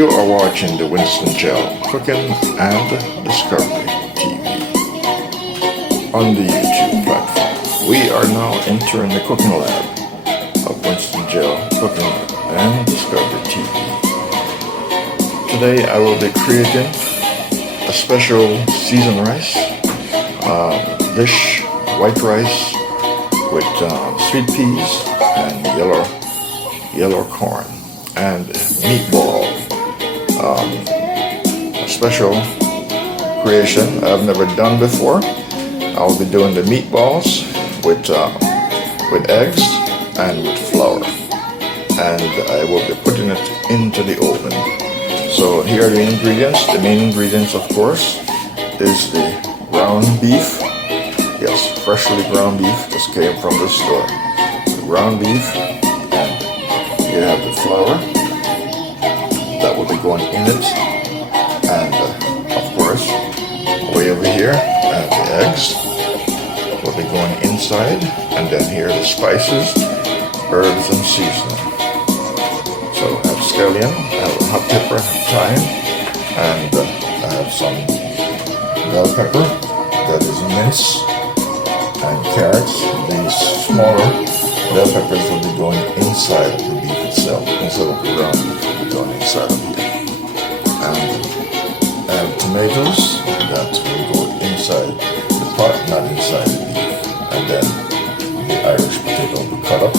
You are watching the Winston Gel Cooking and Discovery TV on the YouTube platform. We are now entering the cooking lab of Winston Gel Cooking and Discovery TV. Today I will be creating a special seasoned rice dish, white rice with sweet peas and yellow corn and meatball. A special creation I've never done before. I'll be doing the meatballs with eggs and with flour, and I will be putting it into the oven. So here are the ingredients. The main ingredients, of course, is the ground beef. Yes, freshly ground beef, just came from the store. The ground beef, and you have the flour that will be going in it, and of course, way over here, the eggs will be going inside, and then here are the spices, herbs, and seasoning. So I have scallion, I have hot pepper, thyme, and I have some bell pepper that is minced, and carrots. These smaller bell peppers will be going inside of the beef itself, instead of the ground beef will be going inside of here. And I have tomatoes that will go inside the pot, not inside the beef. And then the Irish potato will be cut up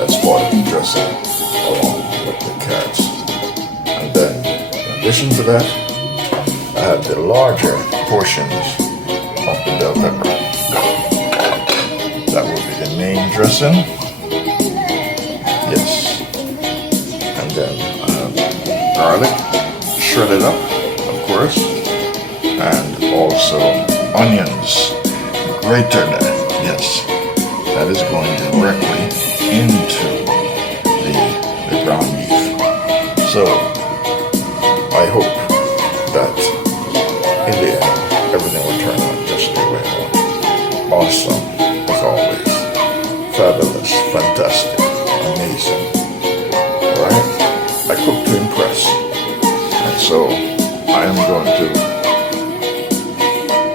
as part of the dressing along with the carrots. And then in addition to that, I have the larger portions of the bell pepper. That will be the main dressing. Yes. And then garlic, shredded up, of course, and also onions, grated. Yes, that is going directly into the ground beef. So I hope that in the end everything will turn out just the way I want. Awesome, as always. Fabulous, fantastic, amazing. Alright? I cook to impress. And so I am going to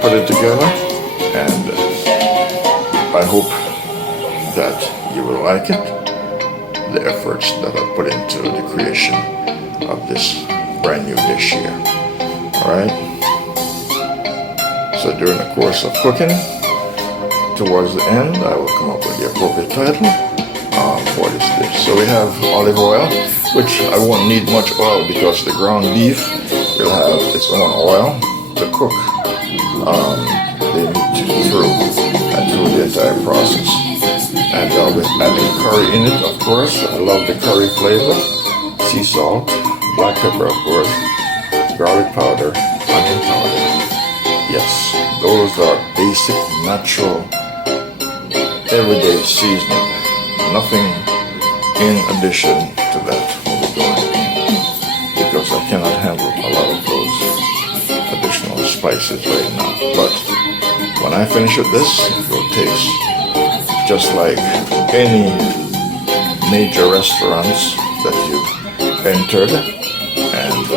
put it together, and I hope that you will like it. The efforts that I put into the creation of this brand new dish here. Alright? So during the course of cooking, towards the end, I will come up with the appropriate title for this dish. So we have olive oil, which I won't need much oil because the ground beef will have its own oil to cook the meat through the entire process. And I'll be adding curry in it, of course. I love the curry flavor. Sea salt, black pepper, of course, garlic powder, onion powder. Yes, those are basic, natural, everyday seasoning. Nothing in addition to that will be going in, because I cannot handle a lot of those additional spices right now. But when I finish with this, it will taste just like any major restaurants that you've entered and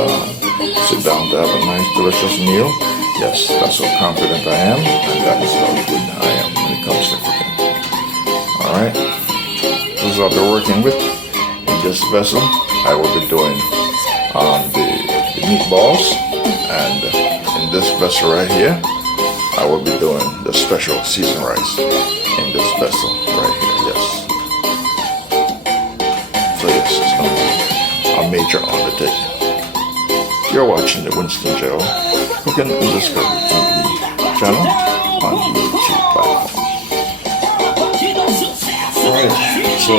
sit down to have a nice, delicious meal. Yes, that's how confident I am, and that is how good I am when it comes to cooking. Alright, this is what we're working with. In this vessel, I will be doing the meatballs, and in this vessel right here, I will be doing the special seasoned rice in this vessel right here, yes. So yes, it's going to be a major undertaking. You're watching the Winston Gel Cooking and Discovery TV channel on the YouTube platform. Alright, so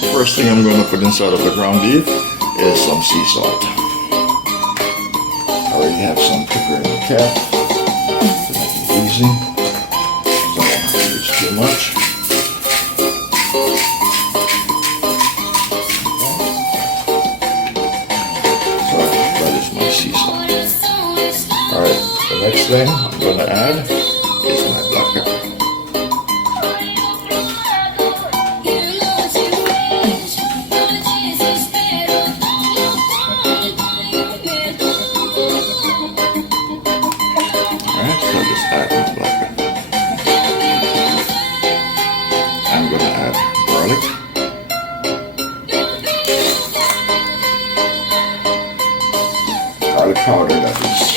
the first thing I'm going to put inside of the ground beef is some sea salt. I already have some pepper in the cap to make it easy, so I don't have to use too much. So that is my sea salt. Alright, the next thing I'm going to add is my black pepper. garlic powder, that is.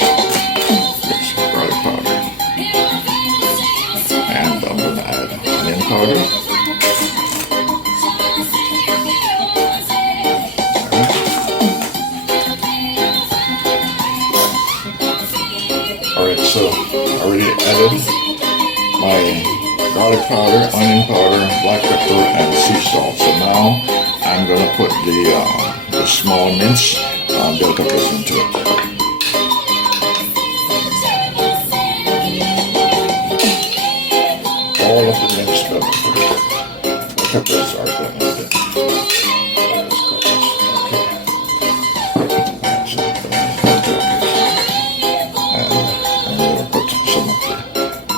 Yes, garlic powder. And I'm going to add onion powder. Alright, so I already added my garlic powder, onion powder, black pepper, and sea salt. So now I'm going to put the small minced bell peppers into it. All of the minced bell peppers. The peppers are going in there.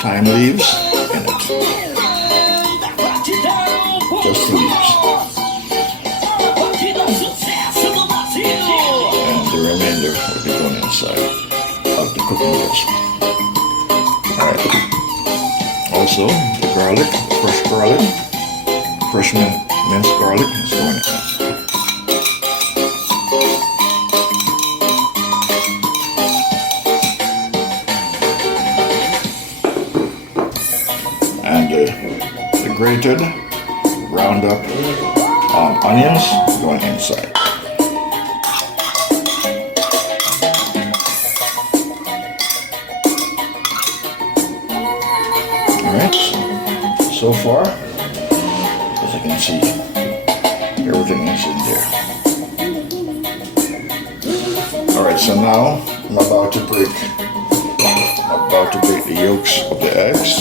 Thyme leaves in it. Just the leaves. And the remainder will be going inside of the cooking dish. Alright. Also, the garlic, fresh minced garlic is going in. And the grated, ground up onions going inside. Alright, so far, as you can see, everything is in there. Alright, so now I'm about to break the yolks of the eggs.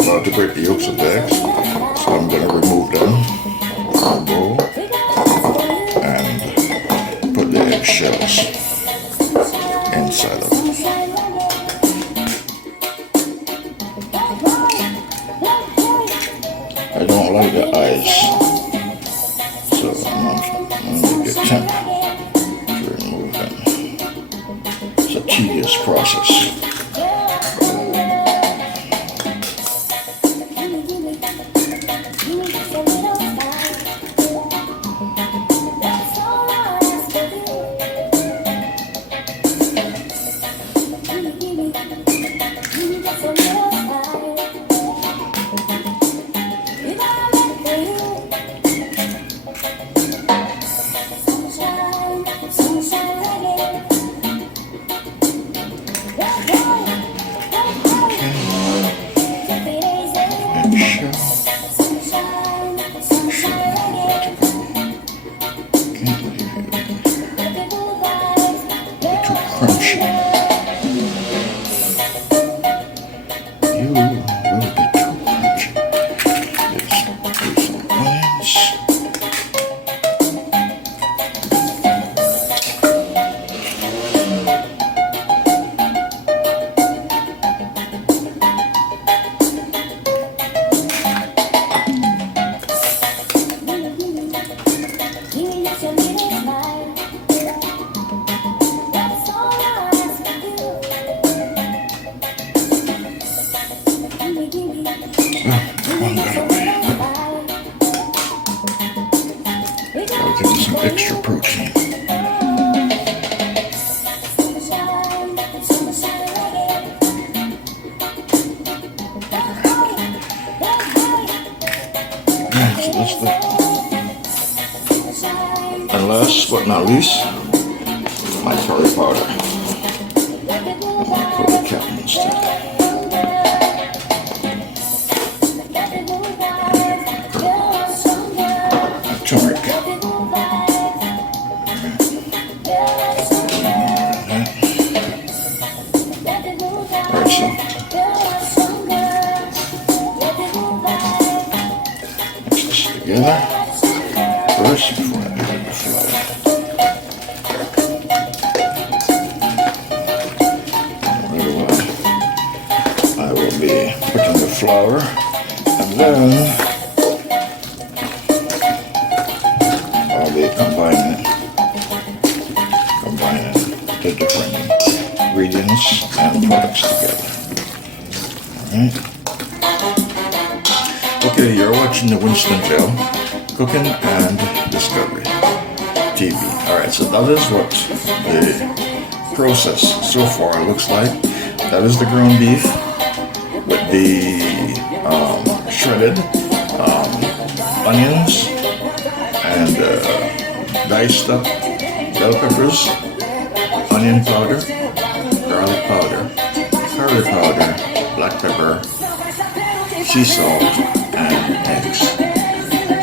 About to break the yolks of the eggs, so I'm going to remove them from the bowl and put the eggshells inside of it. I don't like the eyes, so I'm going to get temp to remove them. It's a tedious process. Crunchy. You will be too crunchy. Let's do some onions. I'll give you some extra protein. Yeah, so that's the. And last but not least, my curry powder. I'm going to put the cap instead. Turmeric. Alright, so mix this together first before I add the flour. I will be putting the flour and then I'll be combining the different ingredients and products together. Alright. Okay, you're watching the Winston Cooking and Discovery. TV. Alright, so that is what the process so far looks like. That is the ground beef with the shredded onions and diced up bell peppers, onion powder, garlic powder, curry powder, black pepper, sea salt, and eggs.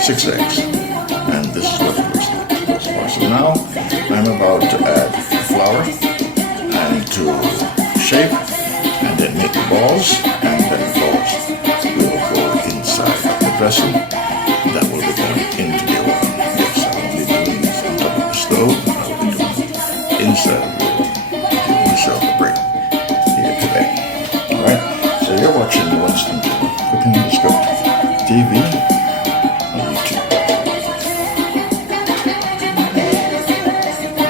6 eggs. And this is what it looks like thus far. So now I'm about to add flour and to shape and then make the balls, and then the balls will go inside of the vessel that will be going into the oven. Yes, I will be doing this on top of the stove. I will be doing it inside of the oven. Give myself a break here today. Alright, so you're watching the Winston Cooking and Discovery TV on YouTube.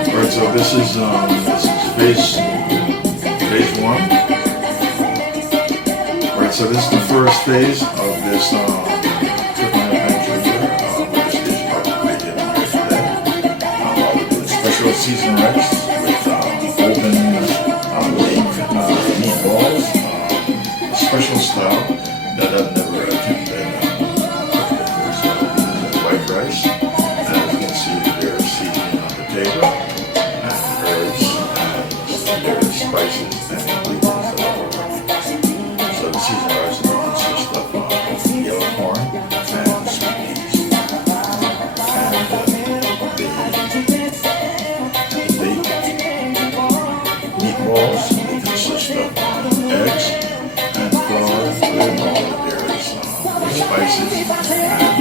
Alright, so this is phase 1. Alright, so this is the first phase of this cooking adventure here. This dish participated in here today. I'll be doing special season rice with open meatballs, a special style that I've never attempted before. So white rice, and as you can see, there's seasoning on the table, and herbs, and there's spices and ingredients that are organic. So the seasoned rice will consist of yellow corn and sweet peas. And the meatballs will consist of eggs and flour with all of their spices and